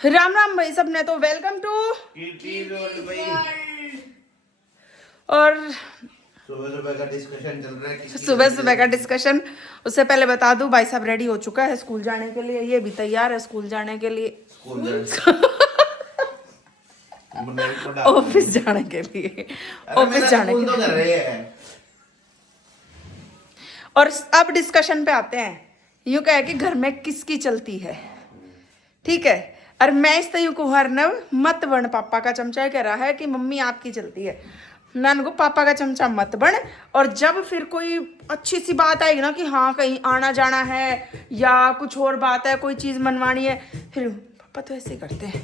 राम राम भाई सबने। तो वेलकम टू और सुबह सुबह का डिस्कशन। उससे पहले बता दूं भाई साहब रेडी हो चुका है स्कूल जाने के लिए, ये भी तैयार है स्कूल जाने के लिए, ऑफिस जाने के लिए, ऑफिस जाने के लिए। और अब डिस्कशन पे आते हैं। यूं कहे कि घर में किसकी चलती है, ठीक है। और मैं इस तयु को हरनव मत बन पापा का चमचा कह रहा है कि मम्मी आपकी चलती है, नन को पापा का चमचा मत बन। और जब फिर कोई अच्छी सी बात आएगी ना कि हाँ कहीं आना जाना है या कुछ और बात है, कोई चीज़ मनवानी है, फिर पापा तो ऐसे करते हैं,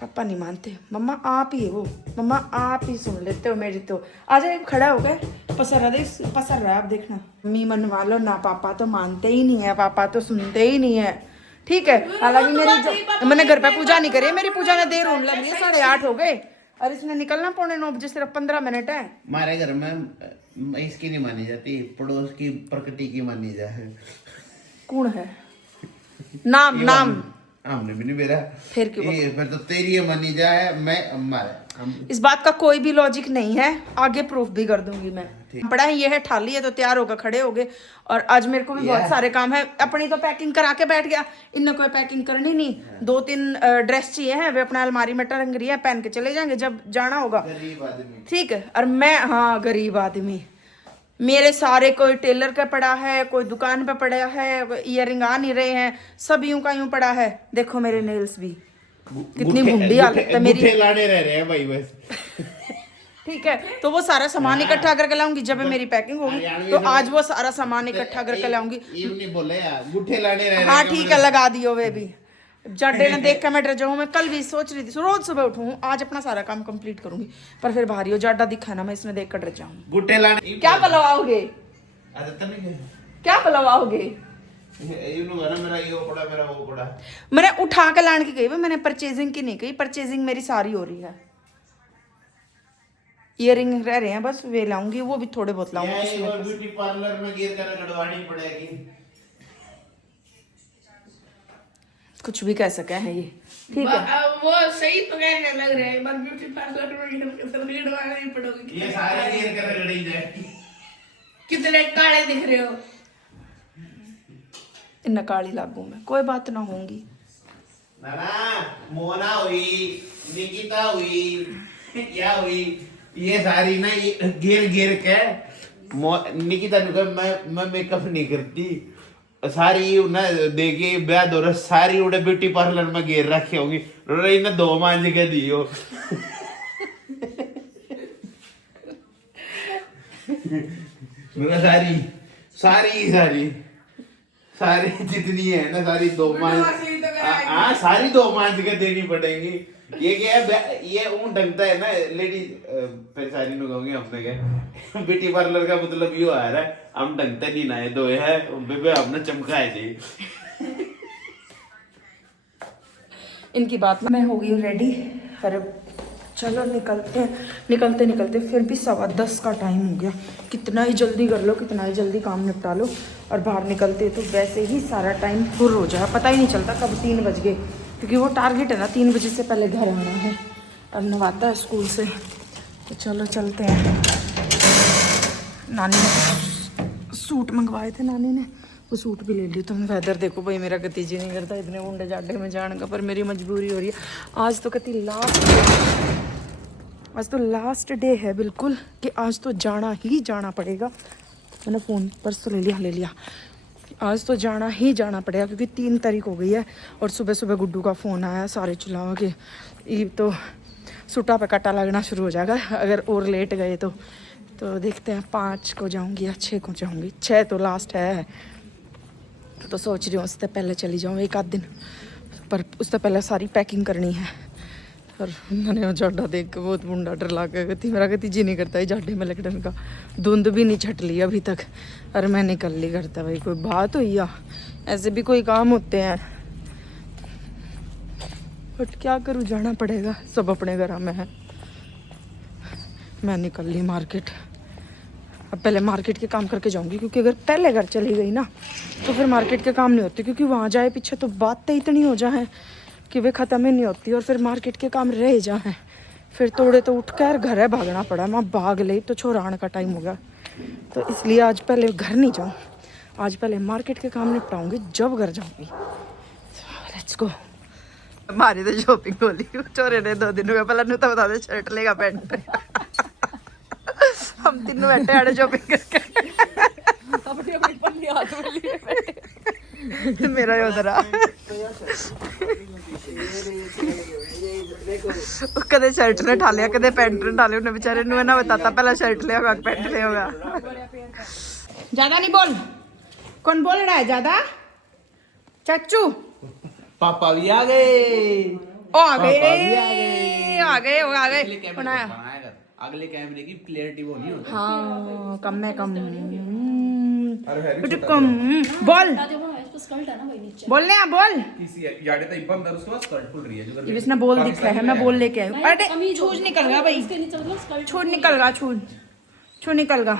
पापा नहीं मानते, मम्मा आप ही हो, मम्मा आप ही सुन लेते हो मेरी। तो आज एक खड़ा हो गए पसर रहा है, आप देखना। मम्मी मनवा लो ना, पापा तो मानते ही नहीं है, पापा तो सुनते ही नहीं है, ठीक है। हालांकि मैंने घर पे पूजा नहीं करी, मेरी पूजा ने देर होने लगी है, 8:30 हो गए और इसने निकलना 8:45 बजे, सिर्फ 15 मिनट है। हमारे घर में इसकी नहीं मानी जाती, पड़ोस की प्रकृति की मानी जाए। कौन है? नाम हमने भी नहीं मेरा फिर क्यों? फिर तो तेरी मानी जाए, मैं हमारे इस बात का कोई भी लॉजिक नहीं है, आगे प्रूफ भी कर दूंगी मैं। बड़ा ही ये है, ठाली है तो तैयार होकर खड़े हो गए। और आज मेरे को भी बहुत सारे काम है, अपनी तो पैकिंग करा के बैठ गया, इनने कोई पैकिंग करनी नहीं। 2-3 ड्रेस चाहिए हैं, वे अपना अलमारी में टंग रही है, पहन के चले जाएंगे जब जाना होगा, ठीक है। और मैं, हाँ गरीब आदमी, मेरे सारे कोई टेलर का पड़ा है, कोई दुकान पे पड़ा है, इयररिंग आ नहीं रहे हैं, सब यूं का यूं पड़ा है। देखो मेरे नेल्स भी, कितनी भुंडी हालत है मेरी, लाने रह रहे हैं भाई बस। ठीक है। तो वो सारा सामान इकट्ठा करके लाऊंगी जब मेरी पैकिंग होगी, तो आज वो सारा सामान इकट्ठा करके लाऊंगी। नहीं बोले यार, गुट्ठे लाने रह रहे हैं। हाँ ठीक है, लगा दियो वे भी। जाडे ने देख के मैं डर जाऊँ। मैं कल भी सोच रही थी रोज सुबह उठूँ, आज अपना सारा काम कंप्लीट करूंगी, पर फिर भारी हो जाडा दिखा ना, मैं इसने देख कर डर जाऊँ। गुट्ठे लाने क्या पलवाओगे, क्या पलवाओगे? मेरा वो पड़ा। मैंने उठा के लाने की गई, मैंने परचेजिंग की नहीं गई, परचेजिंग मेरी सारी हो रही है। इयररिंग रह रहे हैं बस, वे लाऊंगी, वो भी थोड़े बहुत लाऊंगी। ब्यूटी पार्लर में गिर कर कटवानी पड़ेगी। कुछ भी कह सके हैं ये, ठीक है। वो सही तो कहने लग रहे हैं, बस ब्यूटी पार्लर में गिरवानी पड़ेगी। ये सारे गिर कर गड़ी जाएगी। कितने काले दिख रहे हो। इन काली लागू में कोई बात ना होंगी। नाना मोना हुई, निकिता हुई, क्या हुई, ये सारी ना गिर गिर के निकिता ने मैं मेकअप नहीं करती, सारी ना देखे ब्याह दो सारी उड़े ब्यूटी पार्लर में गिर रखी होंगी, ना 2 मांझ के दियो। सारी सारी सारी सारी जितनी है ना, सारी 2 मांझ, हाँ सारी 2 मांझ के देनी पड़ेगी। ये क्या है, ये ऊन ढंगता है ना लेडीज, फिर सारी नु कहूंगी हमने क्या ब्यूटी पार्लर का मतलब यो आ रहा है, हम ढंगते नहीं ना, दो है उनपे हमने चमकाए जी। इनकी बात मैं हो गई रेडी। अरे चलो निकलते हैं। निकलते फिर भी 10:15 का टाइम हो गया। कितना ही जल्दी कर लो, कितना ही जल्दी काम निपटा लो, और बाहर निकलते तो वैसे ही सारा टाइम फुर हो जाए, पता ही नहीं चलता कब 3 बज गए, क्योंकि वो टारगेट है ना 3 बजे से पहले घर आना है। अब नवाता है स्कूल से, तो चलो चलते हैं। नानी ने सूट मंगवाए थे, नानी ने वो सूट भी ले ली। तुम वेदर देखो भाई, मेरा कति जी नहीं करता इतने मुंडे जाडे में जाने का, पर मेरी मजबूरी हो रही है। आज तो कति लास्ट डे है बिल्कुल, कि आज तो जाना ही जाना पड़ेगा। मैंने फ़ोन परसों ले लिया, आज तो जाना ही जाना पड़ेगा, क्योंकि 3 तारीख हो गई है। और सुबह सुबह गुड्डू का फ़ोन आया सारे चिल्लाओ के ईब तो सूटा पे काटा लगना शुरू हो जाएगा अगर और लेट गए तो देखते हैं 5 को जाऊंगी या 6 को जाऊंगी। 6 तो लास्ट है, तो सोच रही हूँ उससे पहले चली जाऊँ 1 आध दिन, पर उससे पहले सारी पैकिंग करनी है। और मैंने वो जाडा देख के बहुत मुंडा डर ला के गई, मेरा कति जी नहीं करता है जाडे में लगने का। धुंध भी नहीं छट ली अभी तक, अरे मैं निकल ली करता भाई, कोई बात हुई या ऐसे भी कोई काम होते हैं, बट क्या करूँ, जाना पड़ेगा, सब अपने घर में है। मैं निकल ली मार्केट, अब पहले मार्केट के काम करके जाऊंगी, क्योंकि अगर पहले घर चली गई ना तो फिर मार्केट के काम नहीं होते, क्योंकि वहाँ जाए पीछे तो बातें इतनी हो जाए कि वे ख़त्म ही नहीं होती और फिर मार्केट के काम रह जाए, फिर तोड़े तो उठ कर घर है भागना पड़ा। मैं भाग ले तो छोराने का टाइम हो गया, तो इसलिए आज पहले घर नहीं जाऊँ, आज पहले मार्केट के काम निपटाऊंगी, जब घर जाऊंगी। Let's go. हमारी तो शॉपिंग हो ली, छोरे ने 2 दिन हुए, पहले तो बता दे शर्ट लेगा पैंट हम तीनों बैठे आड़े शॉपिंग करके मेरा ये उधर कदे शर्ट ने ठा लिया, कदे पैंट ने ठा लिया, उन्हें बेचारे ने ना बताता पहले शर्ट ले होगा पैंट ले होगा। ज्यादा नहीं बोल, कौन बोल रहा है ज्यादा? चाचू पापा भी आ गए, आ गए आ गए आ गए बनाया। अगले कैमरे की क्लियरिटी वो नहीं होती। हाँ कम में कम कम बोल बोलने आ बोल। इसने बोल दिख रहा है, मैं बोल लेके आई। अरे छूज निकल गया भाई, छूज निकल गया, छूज निकल गया।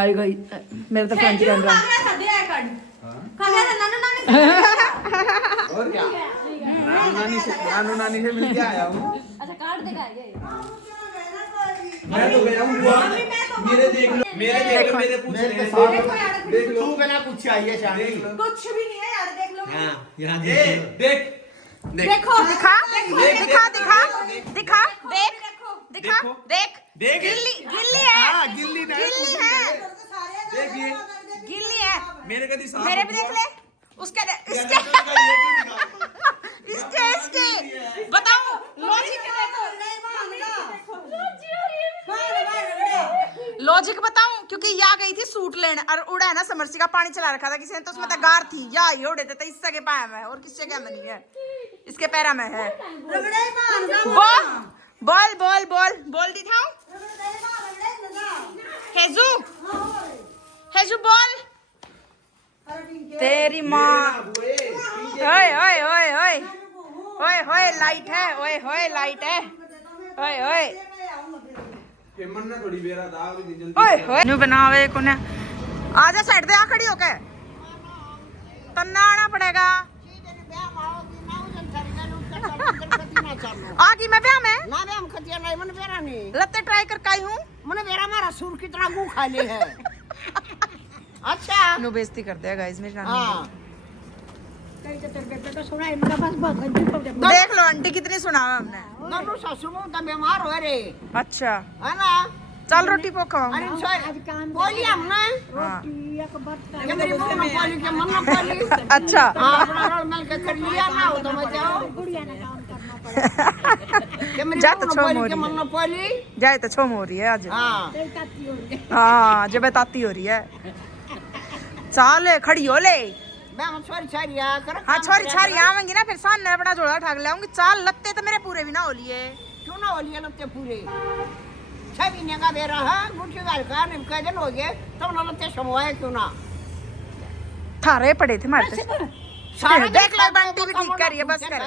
आई गई मेरा तो फ्रेंच कैमरा। और क्या नानू नानी से मिल के आया हूँ। अच्छा कार्ड दिखाया मैं तो गया हूँ, मेरे देख लो मेरे पूछ देख लो तू बिना पूछे आई है शादी, कुछ भी नहीं है यार, देख लो। हां यहां देख देखो दिखा दिखा दिखा दिखा देख दिखा देख देख गिल्ली गिल्ली है। हां गिल्ली है, देख ये गिल्ली है। मेरे कदी साफ मेरे भी देख ले, उसके इसके बताओ लॉजिक बताऊं, क्योंकि या गई थी सूट लेने और उड़ा है ना समरसी का पानी चला रखा था किसी ने, तो उसमें गार थी या ही उड़े थे, तो इससे के पाया में और किससे क्या नहीं है, इसके पैरा में है। बोल बोल बोल बोल बोल दिखाऊं हेजू हेजू बोल तेरी माँ। ओए ओए ओए ओए ओए ओए लाइट है, ओए ओए लाइट है, ओए ओए मन्ना थोड़ी बेरा दाग दी जल्दी ओए ओए न्यू बनावे कोने। आजा साइड दे, आ खड़ी होके तन्ना आना पड़ेगा। आगी मैं ब्याह में ना बे हम खतिया नहीं मन बेरा नहीं लत्ते ट्राई कर काई हूं, मन बेरा मारा सुर कितना गू खा ले है। अच्छा नो बेइज्जती कर दिया गाइस मेरी नानी हां तो सुना इनका पास बहुत देख लो आंटी कितनी सुनावा हमने। ननु ससुर मु त बीमार हो रे। अच्छा है ना चल रोटी पोखा अरे आज काम बोली हमने रोटी एक बर्तन के मेरी मम्मा बोली के मन्ना बोली। अच्छा हां अपना रोल मिल के कर लिया ना हो तो मैं जाओ गुड़िया ने काम करना पड़ेगा के मेरी मम्मा बोली के मन्ना बोली जाए तो छोम हो रही है आज। हां हाँ जब ताती हो रही है, चल खड़ी हो ले। मैं हम छोरी छोरी आ कर हाँ छोरी छोरी आवेंगी ना फिर सामने अपना जोड़ा ठाक लाऊंगी। चाल लत्ते तो मेरे पूरे भी ना हो लिए, क्यों ना हो लिए लत्ते पूरे 6 महीने का बेरा है गुठी गाल का निपका दिन हो गए तब ना लत्ते समवाए क्यों ना थारे पड़े थे मारते। सारा देख लो बंटी भी ठीक कर रही है, बस कर।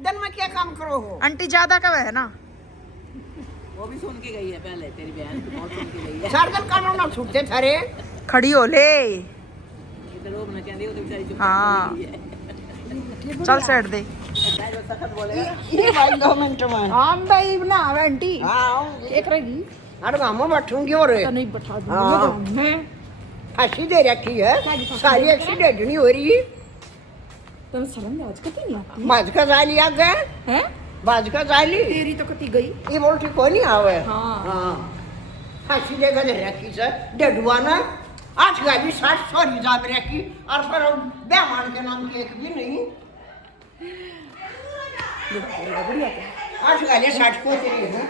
दिन में क्या काम करो हो आंटी ज्यादा का है ना, वो भी सुन के गई है पहले, तेरी बहन बहुत सुन के गई है। सारा दिन कानून ना छूटते थारे खड़ी हो ले। इधर लोग ना कहते हो तो बेचारी चुप हाँ कर गई है। चल सेट दे। ये भाई 2 मिनट में हाँ भाई ना आंटी हां एक रहेगी अरे मामा बैठूंगी और तो नहीं बैठा हाँ। दूंगी मैं। फांसी दे रखी है सारी एक्सीडेंट नहीं हो रही। तुम समझ आज कती नहीं आती बाज का जाली आ गए है, बाज का जाली तेरी तो कती गई। ये बोलती कोई नहीं आवे। हाँ। हां फांसी दे गए रखी से डेडुआ ना आज गाड़ी 60 सॉरी जा में रखी और फिर बेमान के नाम की एक भी नहीं आज गाड़ी 60 को तेरी है।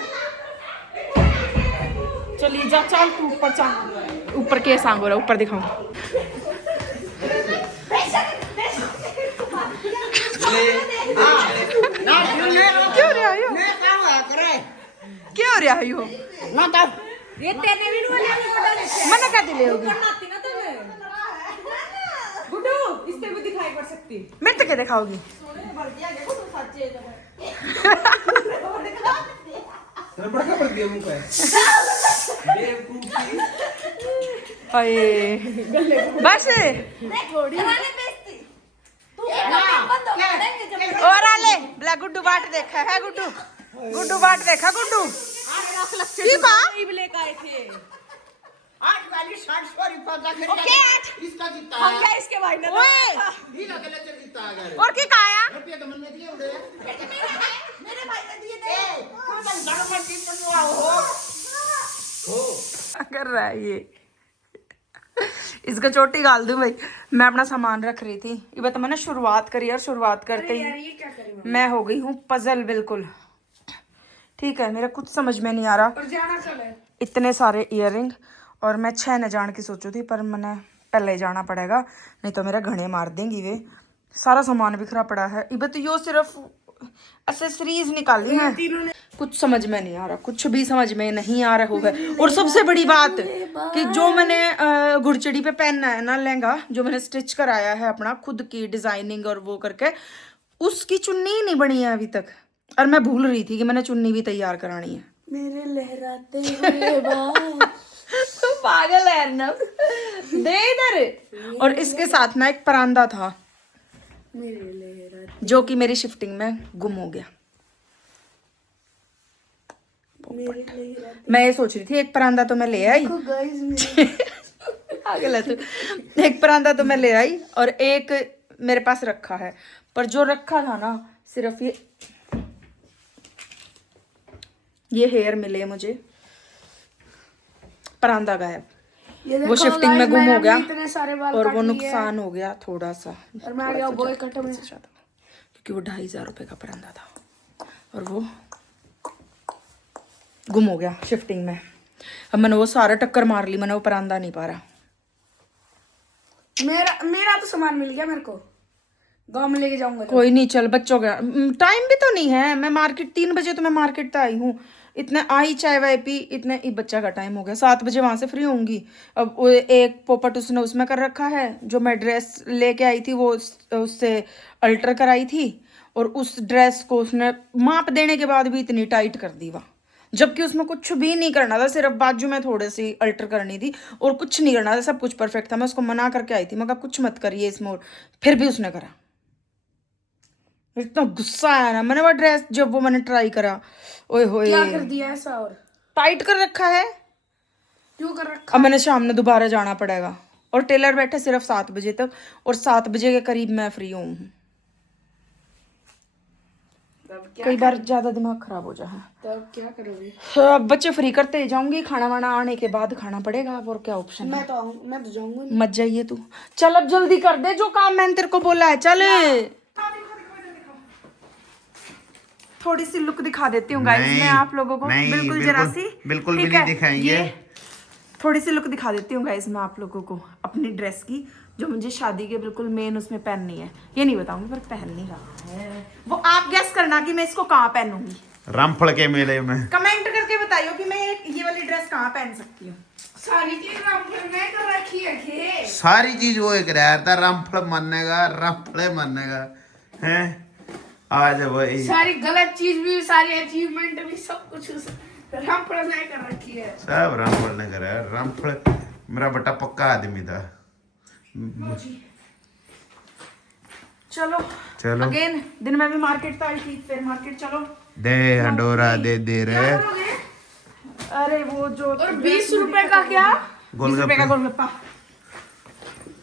चलिए जा चल तू ऊपर चल, ऊपर के सांग हो रहा ऊपर दिखाऊं। क्यों रे आयो, मैं काम करे क्यों रे आयो ना तो ये तेरे भी वाले मना कर दिले होगी बनाती ना तुम्हें गुड्डू इससे भी दिखाई पड़ सकती। मेरे तो क्या दिखाओगी। तेरा बड़ा कर दिया मुंह पे बेवकूफी। हाय बस घोड़ी वाले बेइज्जती तू बंद हो गया है गुड्डू बाट देखा है गुड्डू, गुड्डू बाट देखा गुड्डू की बा लेकर आए थे 8 वाली 60 सॉरी पता कर ओके 8 इसका कितना हम है क्या इसके भाई ने ओए ये लगे ले चल कितना आ गया और की काया रुपया तो मन में दिए उड़े मेरे भाई ने दिए थे क्यों तुम घर में टीप बनवा हो कर रहा है ये इसका चोटी गाल दूं भाई। मैं अपना सामान रख रही थी, ये बता मैंने शुरुआत करी और शुरुआत करते ही मैं हो गई हूँ पजल बिल्कुल। ठीक है, मेरा कुछ समझ में नहीं आ रहा। और जाना कल है? इतने सारे इयररिंग और मैं 6 न जान की सोचू थी, पर मैंने पहले ही जाना पड़ेगा नहीं तो मेरा घने मार देंगी वे। सारा सामान बिखरा पड़ा है। इबे तो यो सिर्फ एक्सेसरीज निकाली हैं, कुछ समझ में नहीं आ रहा, कुछ भी समझ में नहीं आ रहा है। और सबसे बड़ी बात कि जो मैंने घुड़चड़ी पे पहनना है ना लहंगा, जो मैंने स्टिच कराया है अपना खुद की डिजाइनिंग और वो करके, उसकी चुन्नी ही नहीं बनी है अभी तक। और मैं भूल रही थी कि मैंने चुन्नी भी तैयार करानी है। मेरे लहराते हुए बाल पागल है अर्नब, दे इधर। और इसके साथ ना एक परांदा था मेरे लहराते जो कि मेरी शिफ्टिंग में गुम हो गया। मेरे लहराते मैं ये सोच रही थी एक परांदा तो मैं ले आई, गाइस मेरे पागल है तू। एक परांदा तो मैं ले आई और एक मेरे पास रखा है, पर जो रखा था ना सिर्फ ये हेयर मिले मुझे, परांदा गायब। ये वो देखो शिफ्टिंग में guys, गुम हो मैंने गया अभी इतने सारे बाल और काट वो लिए नुकसान हो गया थोड़ा सा, और मैं आ गया बॉय कट में। क्योंकि वो 2500 रुपये का परांदा था और वो गुम हो गया शिफ्टिंग में। अब मैंने वो सारा टक्कर मार ली, मैंने वो परांदा नहीं पा रहा। मेरा तो सामान मिल गया, मेरे को गांव में लेके जाऊंगा। कोई नहीं, चल बच्चों का टाइम भी तो नहीं है। मैं मार्केट 3 बजे तो मैं मार्केट तो आई हूँ, इतने आई चाय वाय पी, इतने बच्चा का टाइम हो गया। 7 बजे वहां से फ्री होंगी। अब वो एक पोपट उसने उसमें कर रखा है, जो मैं ड्रेस लेके आई थी वो उससे अल्टर कराई थी, और उस ड्रेस को उसने माप देने के बाद भी इतनी टाइट कर दी वहाँ, जबकि उसमें कुछ भी नहीं करना था, सिर्फ बाजू में थोड़ी सी अल्टर करनी थी और कुछ नहीं करना था, सब कुछ परफेक्ट था। मैं उसको मना करके आई थी, मैं कहा कुछ मत करिए इसमें, और फिर भी उसने करा। इतना गुस्सा आया ना, मैंने वो ड्रेस जब वो मैंने ट्राई करा, ओए होए क्या कर दिया ऐसा? और टाइट कर रखा है। क्यों कर रखा? अब मैंने शाम में दोबारा जाना पड़ेगा, और टेलर बैठे सिर्फ 7 बजे तक, और 7 बजे के करीब मैं फ्री हूँ। कई बार ज्यादा दिमाग खराब हो जाए तो अब क्या करोगे? अब बच्चे फ्री करते ही जाऊंगी, खाना वाना आने के बाद खाना पड़ेगा, और क्या ऑप्शन है। मैं तो जाऊंगा। मत जाइए तू, चल अब जल्दी कर दे जो काम मैंने तेरे को बोला है। चल थोड़ी सी लुक दिखा देती हूँ गाइस मैं आप लोगों को, बिल्कुल जरा सी, बिल्कुल भी ठीक नहीं है? दिखाएंगे। ये थोड़ी सी लुक दिखा देती हूँ गाइस मैं आप लोगों को अपनी ड्रेस की, जो मुझे शादी के बिल्कुल मेन उसमें पहननी है। ये नहीं बताऊंगी पर पहननी रहा है, वो आप गेस करना कि मैं इसको कहाँ पहनूंगी। रामफल के मेले में कमेंट करके बताइयो कि मैं ये वाली ड्रेस कहाँ पहन सकती हूँ। सारी चीज रामपुर में कर रखी है के। सारी चीज वो एक रहा था, रामफल मानेगा, रामफल मानेगा हैं आज वही सारी गलत चीज भी, सारी अचीवमेंट भी, सब कुछ रामपुर में कर रखी है। सब रामफल ने करा है। रामफल मेरा बटा पक्का आदमी था। चलो चलो अगेन दिन में भी मार्केट तो आई थी, फिर मार्केट चलो दे हंडोरा दे रहे। अरे वो जो और 20 रुपए का क्या? 20 रुपए का गोलगप्पा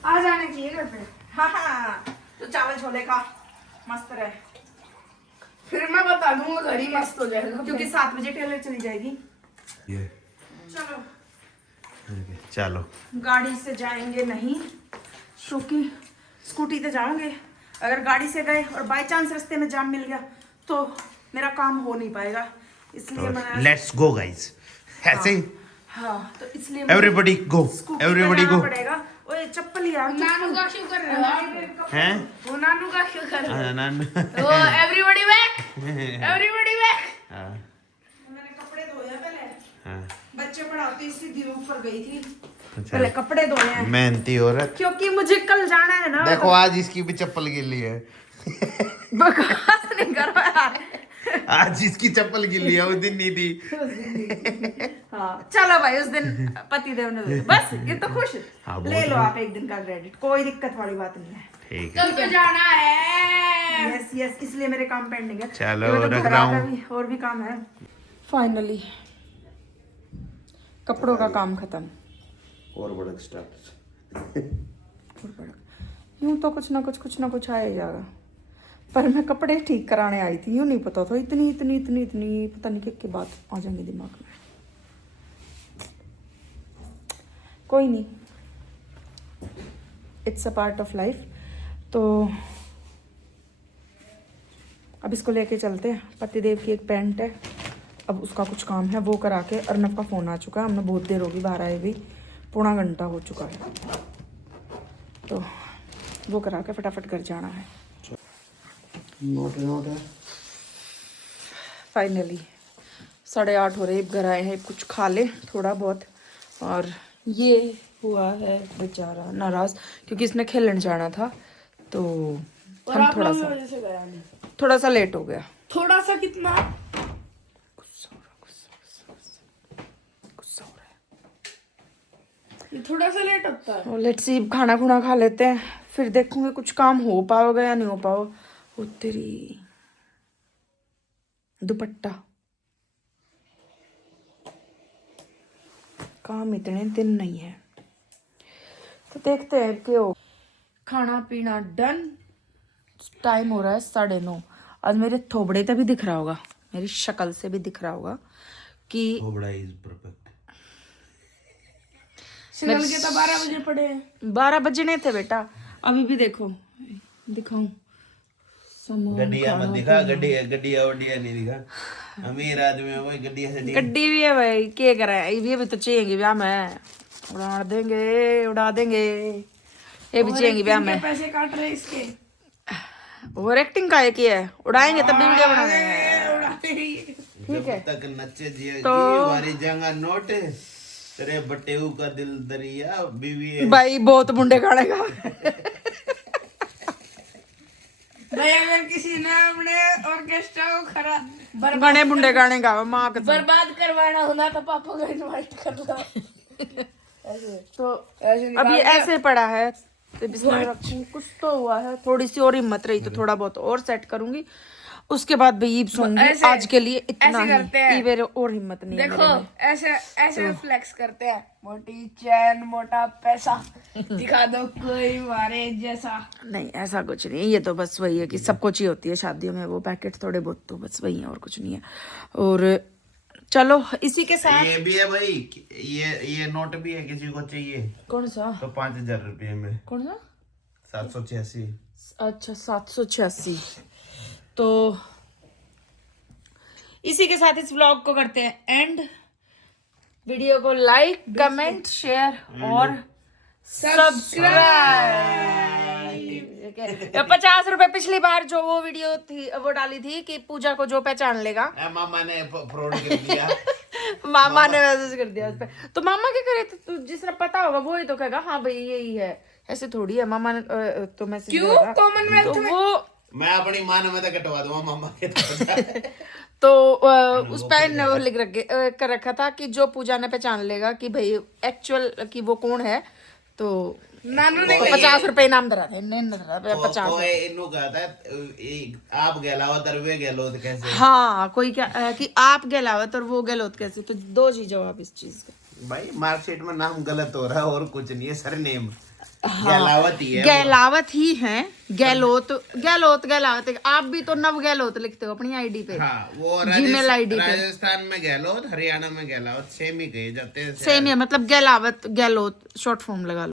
आ जाने चाहिए घर पे। हाँ तो चावल छोले का मस्त रहे, फिर मैं बता दूंगा, घर ही मस्त हो जाएगा। क्योंकि 7 बजे टेलर चली जाएगी। ये चलो चलो गाड़ी से जाएंगे नहीं, क्योंकि स्कूटी पे जाओगे। अगर गाड़ी से गए और बाय चांस रास्ते में जाम मिल गया तो मेरा काम हो नहीं पाएगा, इसलिए मैंने लेट्स गो गाइस ऐसे ही। हाँ तो इसलिए एवरीबॉडी गो, एवरीबॉडी गो। पड़ेगा। ओए चप्पल यार, नानू का क्यों कर रहे हो? हैं वो नानू का क्यों कर रहे हो? नान वो एवरीबॉडी बैक, एवरीबॉडी बैक। हाँ मैंने कपड़े धोया पहले, हाँ बच्चे पढ़ाती सीधी ऊपर गई थी, अच्छा। पहले कपड़े धोए हैं मेहनती औरत। क्योंकि मुझे कल जाना है ना। देखो आज इसकी भी चप्पल गिल्ली है। बकवास नहीं करो यार। आज इसकी चप्पल गिल्ली है, उस दिन नहीं थी। हाँ चलो भाई, उस दिन पति देव ने बस ये तो खुश। हाँ, ले लो आप एक दिन का क्रेडिट, कोई दिक्कत वाली बात नहीं है। ठीक है कल तो जाना है। यस यस, इसलिए मेरे काम पेंडिंग है। चलो, ये मतलब रख घर रहा आकर हूँ। भी और भी काम है। फाइनली कपड़ों का काम खत्म। और बड़ा स्टार्ट। यूं तो कुछ ना कुछ आया ही जाएगा, पर मैं कपड़े ठीक कराने आई थी, यूं नहीं पता था इतनी पता नहीं क्या बात आ जाएंगी दिमाग में। कोई नहीं, it's a part of life. तो अब इसको लेके चलते हैं। पतिदेव की एक पैंट है, अब उसका कुछ काम है वो करा के। अर्नव का फ़ोन आ चुका है, हमने बहुत देर होगी बाहर आए हुई, पौना घंटा हो चुका है, तो वो करा के फटाफट घर जाना है। नोट है। फाइनली 8:30 हो रहे, घर आए हैं, कुछ खा ले थोड़ा बहुत। और ये हुआ है बेचारा नाराज क्योंकि इसने खेलने जाना था, तो हम थोड़ा सा लेट हो गया। थोड़ा सा कितना? गुस्सा हो रहा है। ये थोड़ा सा लेट होता है। और लेट्स सी, खाना खुना खा लेते हैं, फिर देखूंगे कुछ काम हो पाओगे या नहीं हो पाओ। वो तेरी दुपट्टा, काम इतने दिन नहीं है, तो देखते हैं क्यों। खाना पीना डन, टाइम हो रहा है 9:30। आज मेरे थोबड़े तक भी दिख रहा होगा, मेरी शक्ल से भी दिख रहा होगा कि थोबड़ा इज परफेक्ट। सिग्नल के तो 12 बजे पड़े हैं। 12 बजने थे बेटा। अभी भी देखो, दिखाऊं गड्डिया मत दिखा, गड्डिया वड्डिया नहीं दिखा। अमीर आदमी है भाई, गड्डिया से गड्डी भी है भाई, क्या करा है, ये भी तो चाहिए ब्याह में, उड़ा देंगे ये भी चाहिए ब्याह में। पैसे काट रहे इसके। और एक्टिंग का है, किया है, उड़ाएंगे तब भी वीडियो बनाएंगे। ठीक है तक नच्चे जी वारी जंगा नोट तेरे बटेऊ का दिल दरिया बीवी भाई बहुत मुंडे गाने का। भाई अगर किसी ने अपने ऑर्केस्ट्रा को खराब गाने बुंडे गाने का माँ कसम। बर्बाद करवाना होना तो पापा को इनवाइट कर लो। तो अब ये ऐसे पड़ा है, तो इसमें रखूं, कुछ तो हुआ है, थोड़ी सी और हिम्मत रही तो थोड़ा बहुत और सेट करूंगी, उसके बाद भी ईब सोऊंगी। आज के लिए इतना ही, ईब और हिम्मत नहीं है देखो मेरे में। ऐसे फ्लेक्स करते हैं, मोटी चैन मोटा पैसा दिखा दो कोई मारे जैसा। नहीं ऐसा कुछ नहीं है, ये तो बस वही है कि सब कुछ ही होती है शादियों में, वो पैकेट थोड़े बहुत तो बस वही है और कुछ नहीं है। और चलो इसी के साथ ये भी है भाई, ये नोट भी है, किसी को चाहिए कौन सा, तो 5,000 रुपये में कौन सा, 786। अच्छा 786। तो इसी के साथ इस व्लॉग को करते हैं एंड। वीडियो को लाइक कमेंट शेयर और सब्सक्राइब। 50 रुपए पिछली बार जो वो वीडियो थी, वो डाली थी कि पूजा को जो पहचान लेगा, मामा ने फ्रॉड कर दिया। मामा ने मैसेज कर दिया उस पे, तो मामा क्या करे, तो जिसने पता होगा वो ही तो कहेगा हाँ भाई यही है, ऐसे थोड़ी है। मामा ने तो मैसेज क्यों कॉमनवेल्थ तो में वो मैं अपनी माँ ने मैं कटवा दूंगा मामा के तो उस पे वो लिख कर रखा था कि जो पूजा ने पहचान लेगा कि भाई एक्चुअल कि वो कौन है, तो नानू ने 50 रुपए इनाम धरा थे, 50। कोई इन्हों कहता है आप गहलावत और वे गहलोत कैसे। हाँ कोई क्या कि आप गहलावत और वो गहलोत कैसे, तो दो ही जवाब इस चीज का। भाई मार्कशीट में नाम गलत हो रहा है और कुछ नहीं है, सरनेम गहलावत ही है, गहलावत ही है, गहलोत। आप भी तो नव गहलोत लिखते हो अपनी आईडी पे। हाँ, वो जीमेल आईडी पे राजस्थान में गहलोत, हरियाणा में गहलावत सेम ही कहे जाते हैं। सेम है, मतलब गहलावत गहलोत शॉर्ट फॉर्म लगा लो।